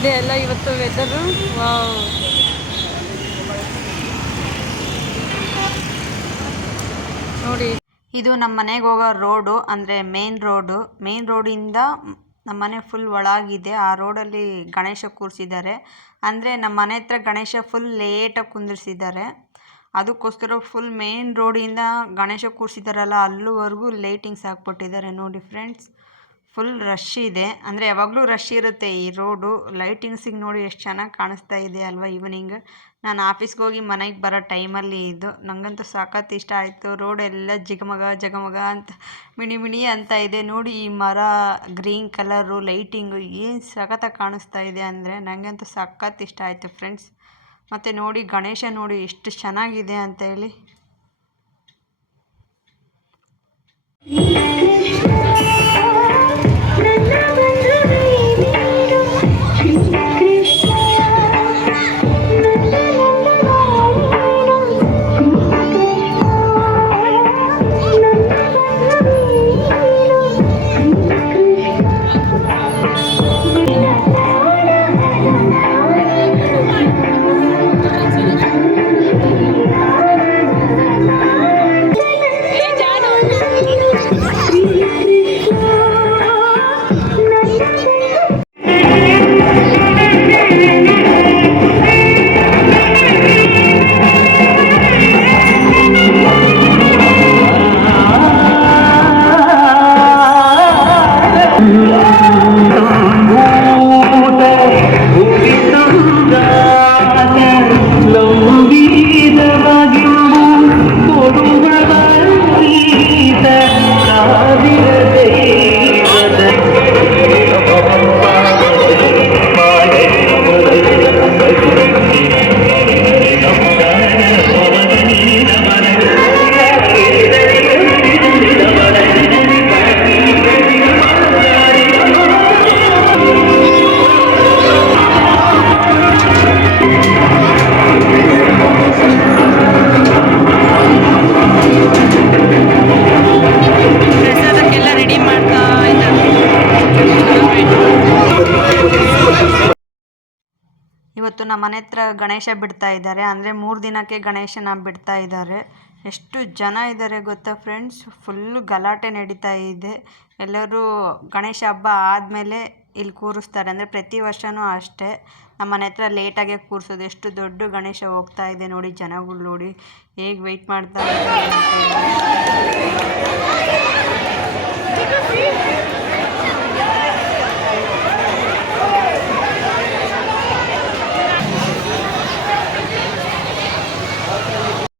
ಚೆನ್ನಾಗಿದೆ ಅಲ್ಲ ಇವತ್ತು ವೆದರು. ವಾವ್, ನೋಡಿ ಇದು ನಮ್ಮ ಮನೆಗೆ ಹೋಗೋ ರೋಡು, ಅಂದರೆ ಮೇನ್ ರೋಡಿಂದ ನಮ್ಮ ಮನೆ ಫುಲ್ ಒಳಗಿದೆ. ಆ ರೋಡಲ್ಲಿ ಗಣೇಶ ಕೂರಿಸಿದ್ದಾರೆ. ಅಂದರೆ ನಮ್ಮ ಮನೆ ಹತ್ರ ಗಣೇಶ ಫುಲ್ ಲೇಟಾಗಿ ಕುಂದಿರ್ಸಿದ್ದಾರೆ. ಅದಕ್ಕೋಸ್ಕರ ಫುಲ್ ಮೇನ್ ರೋಡಿಂದ ಗಣೇಶ ಕೂರಿಸಿದಾರಲ್ಲ ಅಲ್ಲಿವರೆಗೂ ಲೈಟಿಂಗ್ಸ್ ಹಾಕ್ಬಿಟ್ಟಿದ್ದಾರೆ. ನೋಡಿ ಫ್ರೆಂಡ್ಸ್, ಫುಲ್ ರಶ್ ಇದೆ. ಅಂದರೆ ಯಾವಾಗಲೂ ರಶ್ ಇರುತ್ತೆ ಈ ರೋಡು. ಲೈಟಿಂಗ್ಸಿಗೆ ನೋಡಿ ಎಷ್ಟು ಚೆನ್ನಾಗಿ ಕಾಣಿಸ್ತಾ ಇದೆ ಅಲ್ವಾ ಈವ್ನಿಂಗ್. ನಾನು ಆಫೀಸ್ಗೆ ಹೋಗಿ ಮನೆಗೆ ಬರೋ ಟೈಮಲ್ಲಿ ಇದು ನನಗಂತೂ ಸಖತ್ ಇಷ್ಟ ಆಯಿತು. ರೋಡೆಲ್ಲ ಜಗಮಗ ಅಂತ ಮಿಣಿ ಅಂತ ಇದೆ. ನೋಡಿ ಈ ಮರ, ಗ್ರೀನ್ ಕಲರು, ಲೈಟಿಂಗು ಏನು ಸಖತ್ತಾಗಿ ಕಾಣಿಸ್ತಾ ಇದೆ ಅಂದರೆ ನನಗಂತೂ ಸಖತ್ ಇಷ್ಟ ಆಯಿತು ಫ್ರೆಂಡ್ಸ್. ಮತ್ತು ನೋಡಿ ಗಣೇಶ ನೋಡಿ ಎಷ್ಟು ಚೆನ್ನಾಗಿದೆ ಅಂತ ಹೇಳಿ. ಇವತ್ತು ನಮ್ಮ ಮನೆ ಹತ್ರ ಗಣೇಶ ಬಿಡ್ತಾ ಇದ್ದಾರೆ. ಅಂದರೆ 3 ದಿನಕ್ಕೆ ಗಣೇಶನ ಬಿಡ್ತಾ ಇದ್ದಾರೆ. ಎಷ್ಟು ಜನ ಇದ್ದಾರೆ ಗೊತ್ತಾ ಫ್ರೆಂಡ್ಸ್, ಫುಲ್ಲು ಗಲಾಟೆ ನಡೀತಾ ಇದೆ. ಎಲ್ಲರೂ ಗಣೇಶ ಹಬ್ಬ ಆದಮೇಲೆ ಇಲ್ಲಿ ಕೂರಿಸ್ತಾರೆ. ಅಂದರೆ ಪ್ರತಿ ವರ್ಷವೂ ಅಷ್ಟೇ ನಮ್ಮ ಮನೆ ಹತ್ರ ಲೇಟಾಗೆ ಕೂರಿಸೋದು. ಎಷ್ಟು ದೊಡ್ಡ ಗಣೇಶ ಹೋಗ್ತಾ ಇದೆ ನೋಡಿ, ಜನಗಳು ನೋಡಿ ಹೇಗೆ ವೆಯ್ಟ್ ಮಾಡ್ತಾ ಇದ್ದಾರೆ.